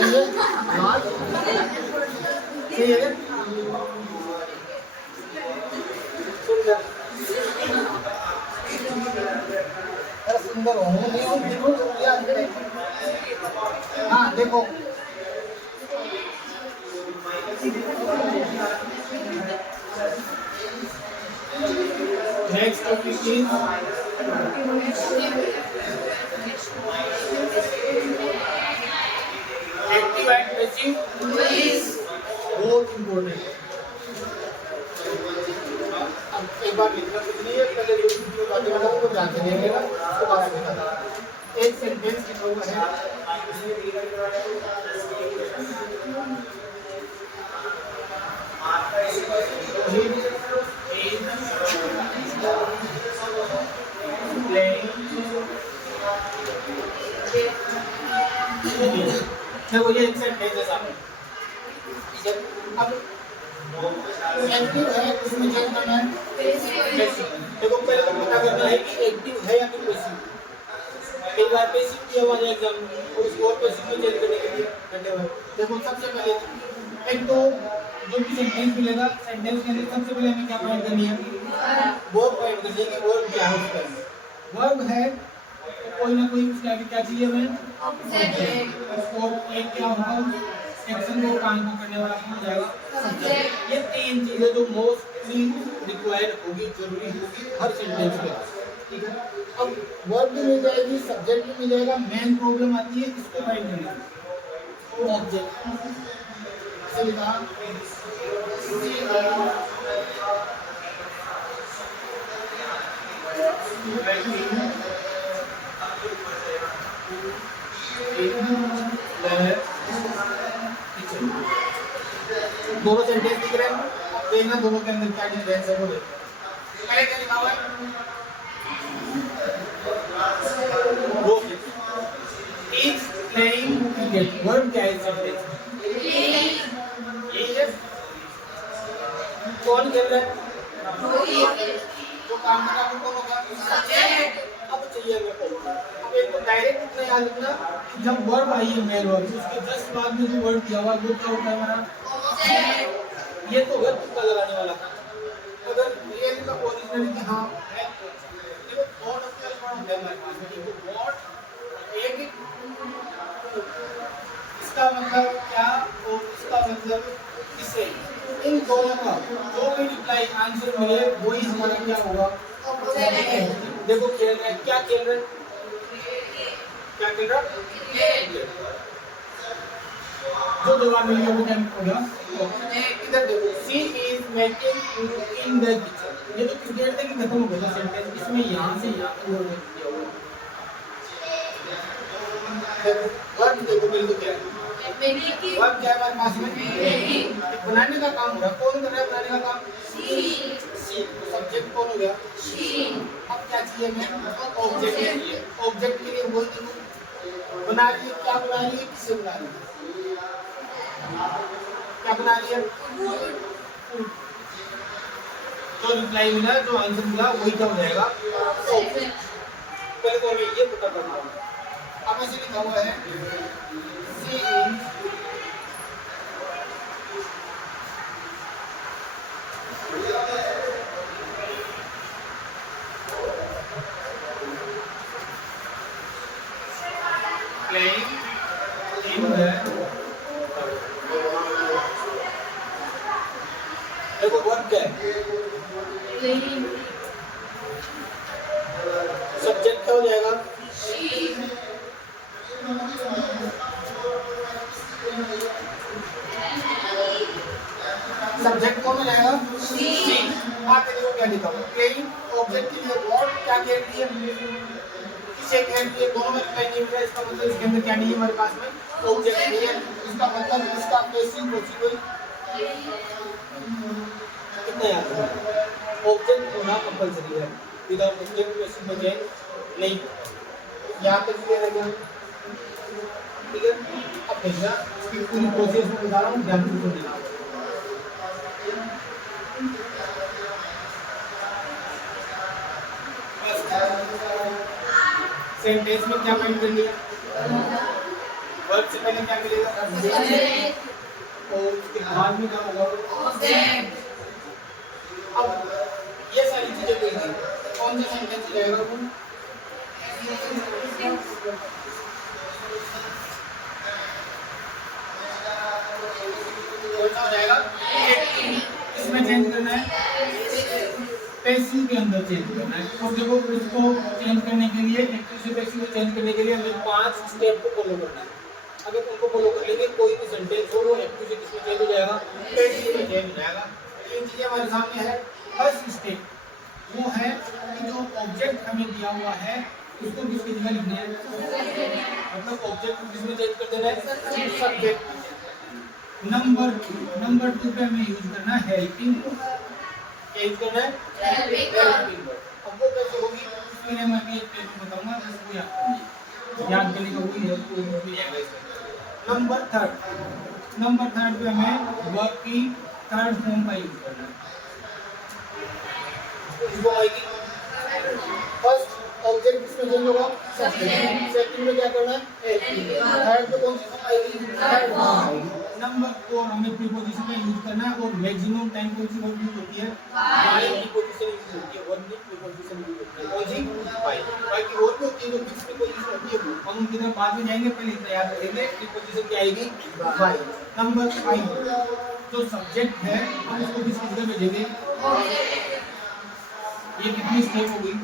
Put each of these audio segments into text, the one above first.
सही है, लाल सही है, सुंदर सुंदर हो नहीं हो, देखो हाँ देखो next topic is active and passive voice, बहुत इंपॉर्टेंट। अब एक बार लिखना कुछ नहीं है, पहले जो बातें बताऊं वो ध्यान से देखिएगा, उसके बाद आगे बताता हूं। एक सेंटेंस लिखा हुआ है, देखो ये एक सेंटेंस है सामने, ठीक है। अब एक्टिव है, इसमें चेंज करना है पैसिव। देखो पहले तो पता करना है कि एक्टिव है या फिर पैसिव। एक बार पैसिव दिया हुआ है एग्जाम में, उसको और पैसिव में चेंज करने के लिए बैठे हुए। देखो सबसे पहले एक तो जो भी सेंटेंस मिलेगा, सेंटेंस के अंदर सबसे पहले हमें क्या पॉइंट करनी है, वर्ब पॉइंट करनी है कि वर्ब क्या है उसका। वर्ब है कोई ना कोई उसका क्या चाहिए हमें, उसको एक क्या होगा, एक्शन को काम को करने वाला कौन हो जाएगा, सब्जेक्ट। ये तीन चीजें जो मोस्टली रिक्वायर्ड होगी, जरूरी होगी हर सेंटेंस में, ठीक है। अब वर्ब भी मिल जाएगी, सब्जेक्ट भी मिल जाएगा, मेन प्रॉब्लम आती है इसको फाइंड करने की, ऑब्जेक्ट से लिखा दोनों सेंटेंस दिख रहे हैं, अब देखना दोनों के अंदर क्या डिफरेंस है वो देखो। पहले क्या लिखा हुआ है, वो इज प्लेइंग क्रिकेट, वर्ब क्या है सेंटेंस में, कौन खेल रहा है, तो काम का कौन होगा, सब्जेक्ट। अब चाहिए हमें अब एक तो डायरेक्ट इतना याद रखना कि जब वर्ब आई है मेन वर्ब, उसके जस्ट बाद में जो वर्ब दिया हुआ है वो क्या होता है हमारा ऑब्जेक्ट। ये तो वर्ब तुक्का लगाने वाला था। अगर रियली का ओरिजिनली कि हां है, देखो नॉट ऑफ द वर्ड है हमारे पास में, तो नॉट एक इसका मतलब क्या और इसका मतलब किसे, इन दोनों का जो भी रिप्लाई आंसर मिले वही हमारा क्या होगा, ऑब्जेक्ट। देखो खेल रहे हैं, क्या खेल रहे हैं, क्या खेल रहा है, जो जवाब मिलेगा वो क्या होगा, इधर देखो she is making in the kitchen, ये तो क्रिकेट तक ही खत्म हो गया सेंटेंस, इसमें यहां से यहां तक वर्ड दिया हुआ है। वर्ब देखो बिल्कुल क्या है, वर्ब क्या है हमारे पास में, बनाने का काम हो रहा है, कौन कर रहा है बनाने का काम, सी, सब्जेक्ट कौन हो गया, अब क्या चाहिए हमें, ऑब्जेक्ट चाहिए। ऑब्जेक्ट के लिए वही देखो बना रही है, क्या बना रही है, किसे बना रही है, क्या बना रही है, जो रिप्लाई मिला, जो आंसर मिला वही क्या हो जाएगा, पहले तो हमें ये पता करना होगा। अब ऐसे लिखा हुआ है सी playing in the, देखो वर्ब क्या है, सब्जेक्ट क्या हो जाएगा, सब्जेक्ट कौन हो जाएगा, सी। आगे देखो क्या लिखा हुआ, प्लेइंग ऑब्जेक्ट के लिए वर्ब क्या खेल रही है, किसे खेल रही है, दोनों में रिप्लाई नहीं मिला, इसका मतलब इसके अंदर क्या नहीं है हमारे पास में, ऑब्जेक्ट नहीं है। इसका मतलब इसका पैसिव पॉसिबल कितना याद है, ऑब्जेक्ट होना कंपलसरी है, विदाउट ऑब्जेक्ट पैसिव में चेंज नहीं, यहाँ तक क्लियर है क्या, ठीक है। अब देखना इसकी पूरी प्रोसेस में बता रहा हूँ, ध्यान से सुनिए। सेंटेंस में क्या पॉइंट करनी है, वर्ब से पहले क्या मिलेगा? और उसके बाद में क्या होगा? अब ये सारी चीजें मिलेंगी, कौन सा सेंटेंस हो जाएगा? वो कौन सा हो जाएगा? इसमें चेंज करना है, पैसिव के अंदर चेंज करना है। और देखो इसको चेंज करने के लिए, एक्टिव से पैसिव में चेंज करने के लिए हमें 5 स्टेप को फॉलो करना है। अगर उनको फॉलो कर लेंगे कोई भी सेंटेंस हो वो एक्टिव से किसमें चेंज हो जाएगा? पैसिव में चेंज हो जाएगा। तीन चीजें हमारे सामने है। फर्स्ट स्टेप वो है कि जो ऑब्जेक्ट हमें दिया हुआ है उसको किसकी जगह लिखना है? मतलब ऑब्जेक्ट को किसमें चेंज कर देना है? सब्जेक्ट। नंबर 2 पे हमें यूज करना है हेल्पिंग। चेंज करना है हेल्पिंग। अब वो कैसे होगी उसके लिए मैं भी एक टेक्निक बताऊंगा, जिसको याद करने का वही है, कोई भी आएगा इसमें। नंबर थर्ड पे हमें वर्ब की थर्ड फॉर्म का यूज करना है। इसको आएगी फर्स्ट ऑब्जेक्ट किसमें चेंज होगा? सब्जेक्ट। सेकंड में क्या करना है? हेल्पिंग। थर्ड पे कौन सी फॉर्म आएगी? Third form. नंबर 4 हमें प्रीपोजिशन का यूज करना है। और मैक्सिमम टाइम कौन सी वर्ब यूज होती है? बाय प्रीपोजिशन यूज होती है। वर्ब में प्रीपोजिशन यूज होती है कौन सी? बाय। बाकी और भी होती है जो फिक्स प्रीपोजिशन होती है, हम उनकी तरफ बाद में जाएंगे, पहले इतना याद रखेंगे प्रीपोजिशन क्या आएगी? बाय। नंबर 5 जो सब्जेक्ट है हम उसको किसकी जगह भेजेंगे? ये कितनी स्टेप हो गई?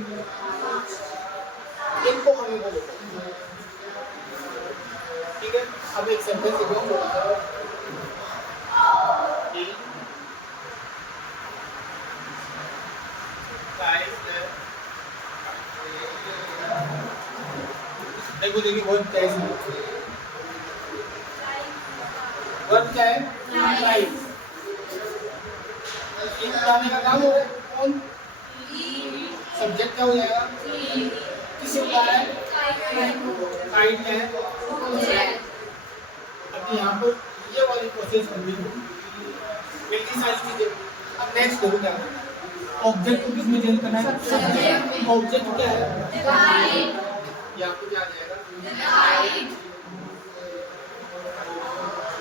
इनको हमें बोलो, ठीक है। अब एक सेंटेंस देखो, देखो देखिए वर्ब क्या है? वर्ब क्या है? लाइफ। ये बनाने का काम हो रहा है कौन? सब्जेक्ट क्या हो जाएगा? किसे बता रहा है? काइट है। अब यहाँ पर ये वाली प्रोसेस कंप्लीट होगी, मिलती सारी चीजें। अब नेक्स्ट देखो क्या करना है। ऑब्जेक्ट को किसमें चेंज करना है? सब्जेक्ट। ऑब्जेक्ट क्या है? यहाँ पे क्या आ जाएगा?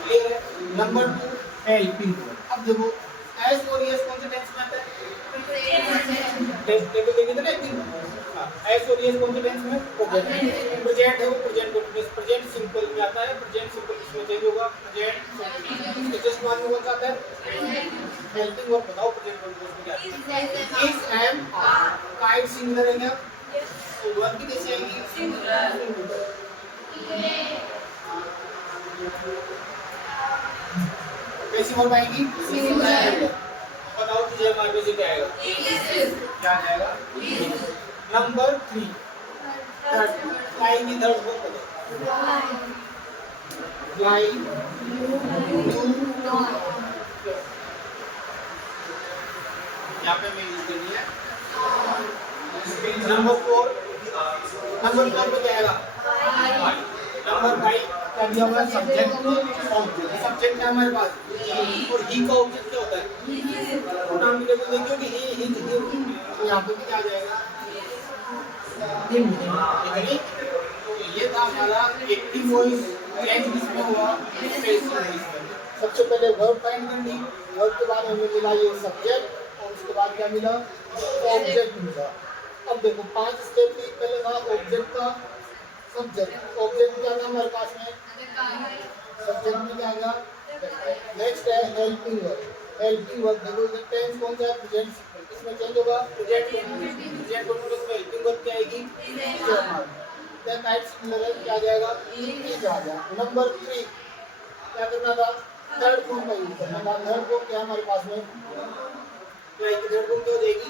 क्लियर है? Number 2 helping. अब देखो एस और एस कौन से टेंस में आता है? टेंस देखो देखिए तो हेल्पिंग। एस और एस कौन से टेंस में? प्रेजेंट। प्रेजेंट है वो प्रेजेंट कंटीन्यूअस। प्रेजेंट सिंपल में आता है। प्रेजेंट सिंपल किसमें चेंज होगा? Present simple. जस्ट वन में कौन सा आता है? हेल्पिंग। और बताओ प्रेजेंट कंटीन्यूअस में क्या आता है? Is, am, are. Kite singular है क्या? तो वर्ब की कैसे आएगी? सिंगुलर। कैसी वर्ब आएगी? सिंगुलर। बताओ तुझे हमारे में से क्या आएगा? क्या जाएगा? नंबर 3 थर्ड लाइन की थर्ड फॉर्म बताओ। लाइन यू यहाँ पे मैं यूज करनी है। नंबर 4 पे क्या आएगा? नंबर 5 क्या दिया हुआ है? Subject object. सब्जेक्ट है हमारे पास और ही का ऑब्जेक्ट क्या होता है? नाम भी देखिए कि ही तो यहाँ पे भी क्या आ जाएगा? ठीक है। तो ये था हमारा एक्टिव वॉइस चेंज किसमें हुआ? पैसिव वॉइस में। सबसे पहले वर्ब फाइंड करनी, वर्ब के बाद हमें मिला ये सब्जेक्ट और उसके बाद क्या मिला? ऑब्जेक्ट मिला। अब देखो 5 स्टेप थी। पहले था ऑब्जेक्ट का सब्जेक्ट। ऑब्जेक्ट क्या था हमारे पास में? सब्जेक्ट में क्या आएगा? नेक्स्ट है हेल्पिंग वर्ब। हेल्पिंग वर्ब देखो टेंस कौन सा है? प्रेजेंट। इसमें चेंज होगा प्रेजेंट कंटीन्यूअस। प्रेजेंट कंटीन्यूअस में हेल्पिंग वर्ब क्या आएगी? क्या काइट सिंगुलर क्या आ जाएगा? इज आ जाएगा। नंबर 3 क्या करना था? थर्ड फॉर्म का यूज करना था। थर्ड फॉर्म क्या हमारे पास में? क्या है? थर्ड फॉर्म क्या हो जाएगी?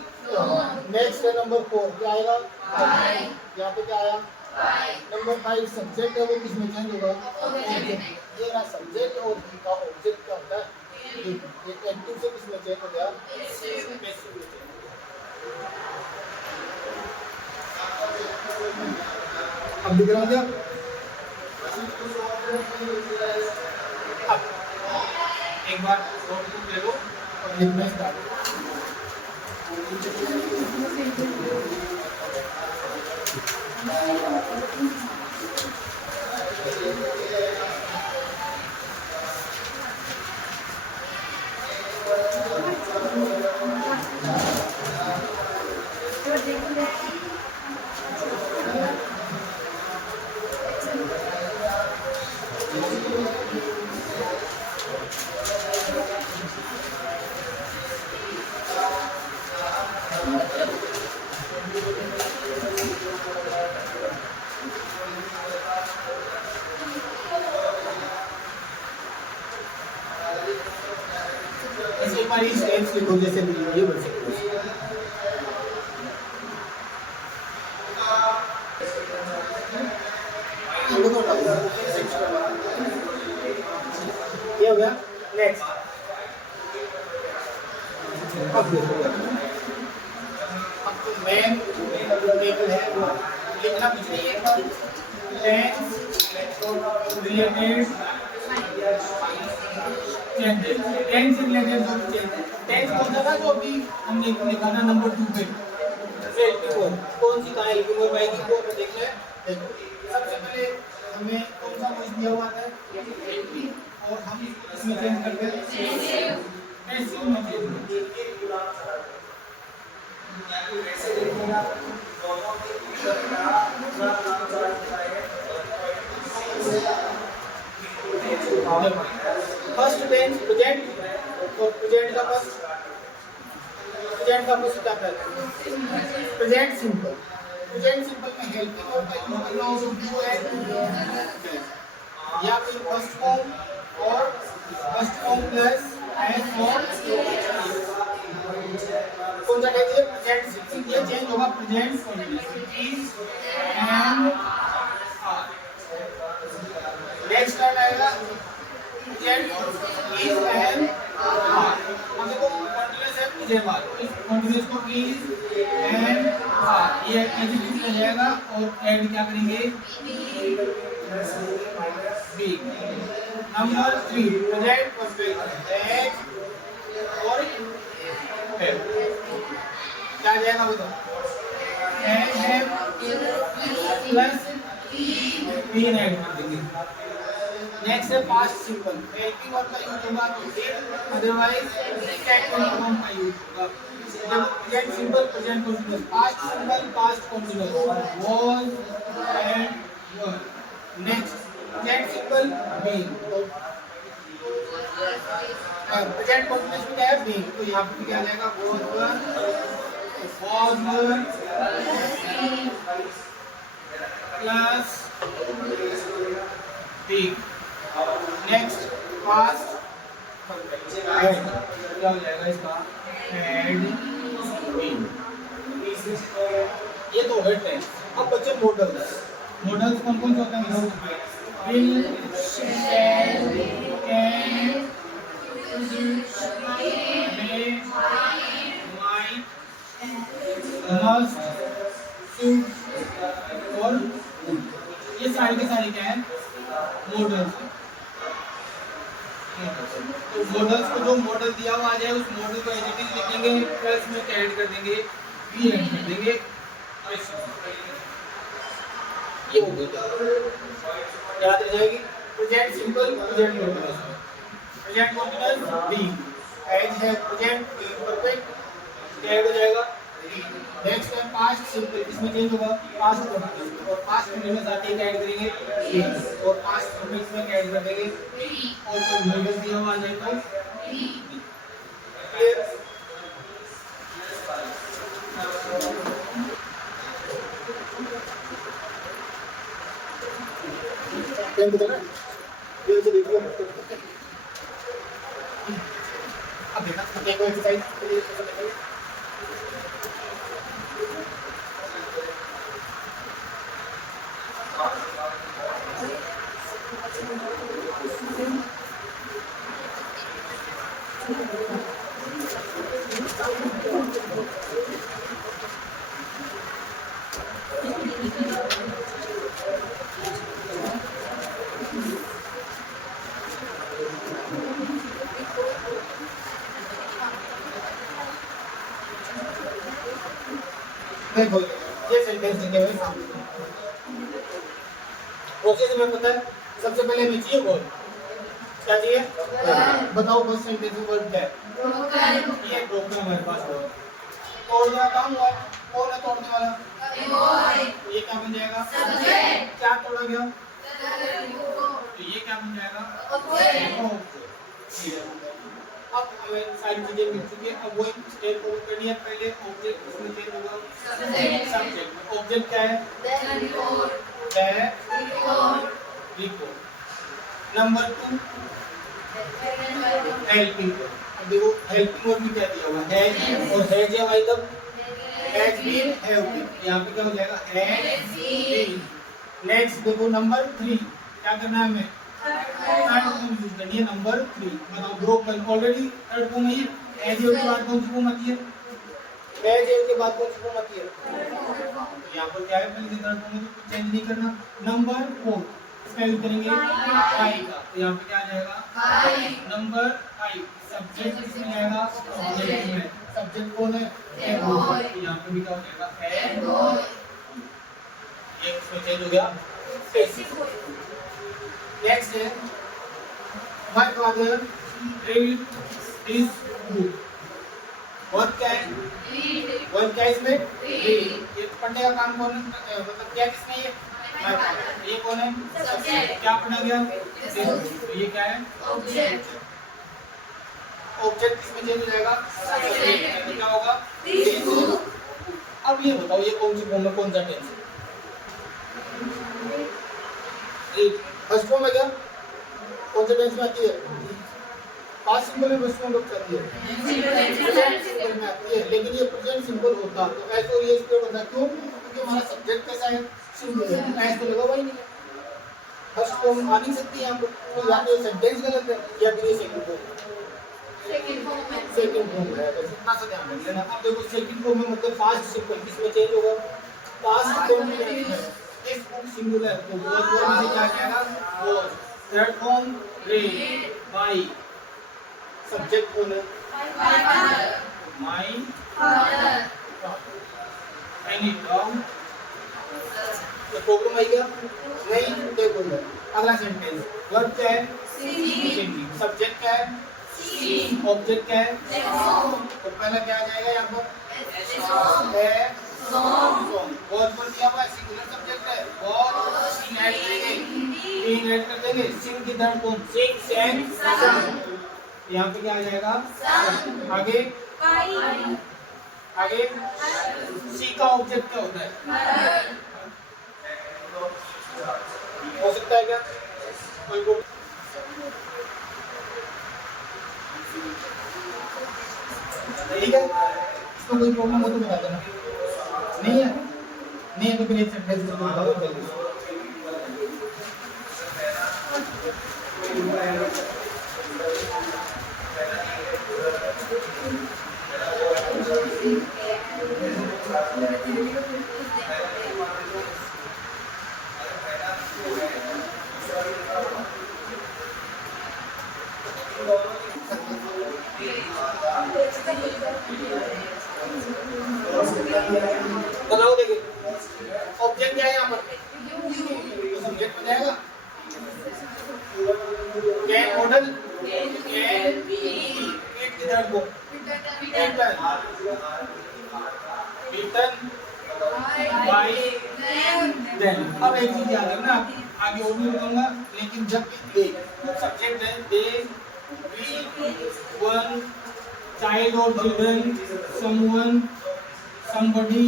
नेक्स्ट है नंबर 4 क्या आएगा? यहाँ पे क्या आया? नंबर 5 सब्जेक्ट है वो किसमें चेंज होगा? ये ना सब्जेक्ट और ही का ऑब्जेक्ट क्या होता है? एक्टिव से किसमें चेंज हो गया? अब दिख रहा है क्या? अब एक बार नोटबुक ले लो और लिखना स्टार्ट। हमारी स्टेप्स लिखो जैसे ये बोल सकते हो। ये हो गया। नेक्स्ट अब देखो अब तो मेन टेबल है लिखना कुछ नहीं है tense related changes tense related जो चेंजेस टेंस कौन सा था जो अभी हमने निकाला नंबर 2 पे कौन सी कहां लिखी हुई पाएगी वो देखना है। देखो सबसे पहले हमें कौन सा क्वेश्चन दिया हुआ था और हम इसमें चेंज करते हैं पैसिव में चेंज फर्स्ट टेंस प्रेजेंट और प्रेजेंट का फर्स्ट क्या कहते हैं प्रेजेंट सिंपल में हेल्पिंग और helping laws of do and या फिर फर्स्ट फॉर्म प्लस एस और कौन सा टेंस है प्रेजेंट सिंपल ये चेंज होगा present is and next term आएगा प्रेजेंट इज एंड हम देखो कंटीन्यूअस है प्रेजेंट इस कंटीन्यूअस को इज एंड ये एडजेक्टिव हो जाएगा और ऐड क्या करेंगे B number 3 present perfect as और है क्या आ जाएगा बताओ एज है प्लस बीन ऐड कर देंगे। नेक्स्ट है पास्ट सिंपल हेल्पिंग वर्ब का यूज होगा तो इट अदरवाइज कैन फॉर्म का यूज होगा। जब present simple present continuous past simple past continuous was and were. Next present simple being present continuous में क्या है बीइंग तो यहां पे क्या आ जाएगा was were plus being. Next past add क्या हो जाएगा इसका एड बीइंग। ये तो है टेंस। अब बचे मॉडल्स कौन कौन से होते हैं will shell can may might must should और ये सारे के सारे क्या है मॉडल्स। तो मॉडल्स को जो मॉडल दिया हुआ आ जाए उस मॉडल को एडजेक्टिव लिखेंगे प्लस में ऐड कर देंगे भी ऐड कर देंगे ये हो गया याद रह जाएगी। Present simple present continuous B as है प्रेजेंट परफेक्ट ऐड हो जाएगा। नेक्स्ट है पास्ट सिंपल इसमें चेंज होगा पास्ट कंटीन्यूअस और पास्ट कंटीन्यूअस आते ही ऐड करेंगे और पास्ट परफेक्ट में ऐड कर देंगे और कोई मॉडल दिया हुआ आ जाए तो क्लियर। पेन कितना ये से देख लो अब देखना देखो एक्सरसाइज देखो ये सेंटेंस लिखे हुए सामने प्रोसेस में पता है। सबसे पहले हमें चाहिए वर्ब क्या चाहिए बताओ बस सेंटेंस में वर्ब क्या है ये ब्रोकन हमारे पास वर्ब तोड़ने का काम हुआ कौन है तोड़ने वाला ये क्या बन जाएगा सब्जेक्ट क्या तोड़ा गया तो ये क्या बन जाएगा अब हमें सारी चीजें मिल चुकी है। अब वो स्टेप फॉलो करनी है। पहले ऑब्जेक्ट उसमें चेंज होगा सब्जेक्ट ऑब्जेक्ट क्या है रिपोर्ट नंबर 2 हेल्पिंग देखो हेल्पिंग वर्ब में क्या दिया हुआ है, और है जब आई तब हैज बीन हैव बीन, यहाँ पे क्या हो जाएगा हैज बीन। नेक्स्ट देखो नंबर 3, क्या करना है हमें, थर्ड फॉर्म यूज करनी है नंबर 3। बताओ ब्रोकन ऑलरेडी थर्ड फॉर्म है, एज के बाद कौन सी फॉर्म आती है, एज के बाद कौन सी फॉर्म आती है, तो यहाँ पर क्या है पहले थर्ड फॉर्म में तो चेंज नहीं करना। नंबर 4 इसका यूज करेंगे आई का, तो यहाँ पे क्या आ जाएगा नंबर 5। सब्जेक्ट किसमें जाएगा, ऑब्जेक्ट में। सब्जेक्ट कौन है, ए बॉय, तो यहाँ पे भी क्या हो जाएगा ए बॉय, ये इसमें चेंज हो गया। नेक्स्ट है my father read this book. Verb क्या है, वर्ब क्या है इसमें, रीड। ये पढ़ने का काम कौन, मतलब क्या किसने, ये माय फादर, ये कौन है सब्जेक्ट, क्या पढ़ा गया, तो ये क्या है ऑब्जेक्ट। ऑब्जेक्ट किसमें चेंज हो जाएगा, सब्जेक्ट, क्या होगा दिस बुक। अब ये बताओ ये कौन सी फॉर्म में कौन सा टेंस है, फर्स्ट फॉर्म है क्या, कौन से टेंस में आती है, पास्ट सिंपल में फर्स्ट फॉर्म कब आती है, प्रेजेंट सिंपल में आती है। लेकिन ये प्रेजेंट सिंपल होता तो एस और ये स्पेड होता, क्यों, क्योंकि हमारा सब्जेक्ट कैसा है, सिंपल है, एस तो लगा हुआ ही नहीं है, फर्स्ट फॉर्म आ नहीं सकती यहाँ पर, तो या तो सेंटेंस गलत है या फिर ये सेकंड फॉर्म है, बस इतना सा ध्यान रख लेना। अब देखो सेकंड फॉर्म में मतलब पास्ट सिंपल किसमें चेंज होगा, पास्ट फॉर्म में इस बुक सिंगुलर, तो बहुत फॉर्म से क्या जाएगा was. Third form read by, subject कौन है माय फादर, एनी डाउट, ये प्रॉब्लम आई क्या, नहीं, देखो अगला सेंटेंस, वर्ब क्या है सिंगिंग, सब्जेक्ट क्या है ऑब्जेक्ट क्या है, तो पहला क्या आ जाएगा यहाँ पर है सॉन्ग। वर्ब पर दिया हुआ है सिंगुलर सब्जेक्ट है, और सिंग ऐड कर देंगे, सिंग की थर्ड फॉर्म सिंग सैंग sang। यहाँ पे क्या आ जाएगा आगे, आगे सी का ऑब्जेक्ट क्या होता है, हो सकता है क्या कोई को, ठीक है, इसको कोई प्रॉब्लम हो तो बता देना, नहीं है, नहीं है तो फिर एक सेंटेंस में बताओ जल्दी। बताओ देखिए ऑब्जेक्ट क्या है यहाँ पर, तो सब्जेक्ट में जाएगा कैन मॉडल, कैन ईट किधर को, रिटर्न बाय देन। अब एक चीज याद रखना, आगे और भी बताऊंगा, लेकिन जब भी दे सब्जेक्ट है, दे वी वन चाइल्ड और children, someone somebody,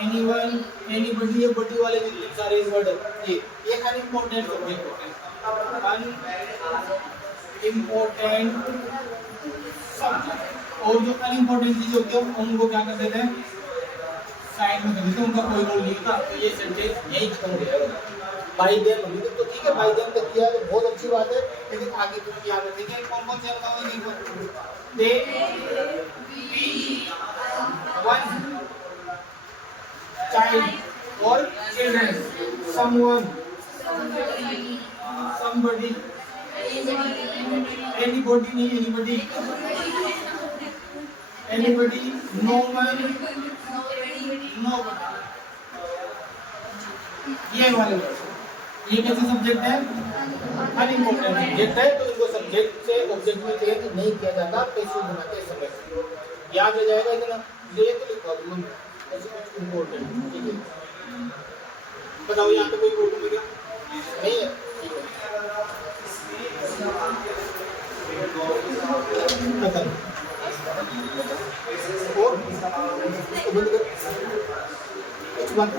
anyone, anybody, ये बड़ी वाले जितने सारे वर्ड ये अनइम्पोर्टेंट सब्जेक्ट होते हैं, अनइम्पोर्टेंट सब्जेक्ट। और जो अनइम्पोर्टेंट चीज होती है उनको क्या कर देते हैं, साइड में कर देते हैं, उनका कोई रोल नहीं होता। तो ये सेंटेंस यही खत्म हो जाएगा, बाई देम होगी तो ठीक है, बाई देम तक किया तो बहुत अच्छी बात है, लेकिन आगे तुम याद रखेंगे कौन कौन से बताओगे, they we one child or children, someone, somebody, anybody नहीं anybody, anybody, no one, nobody, ये वाले ये कैसे सब्जेक्ट है, अनइम्पोर्टेंट सब्जेक्ट है, तो इनको सब्जेक्ट से ऑब्जेक्ट में चेंज नहीं किया जाता, पैसे बनाते समय याद रह जाएगा इतना, ये तो प्रॉब्लम इम्पोर्टेंट, ठीक है। बताओ यहाँ पे कोई प्रॉब्लम है क्या, नहीं है, और इसको बंद कर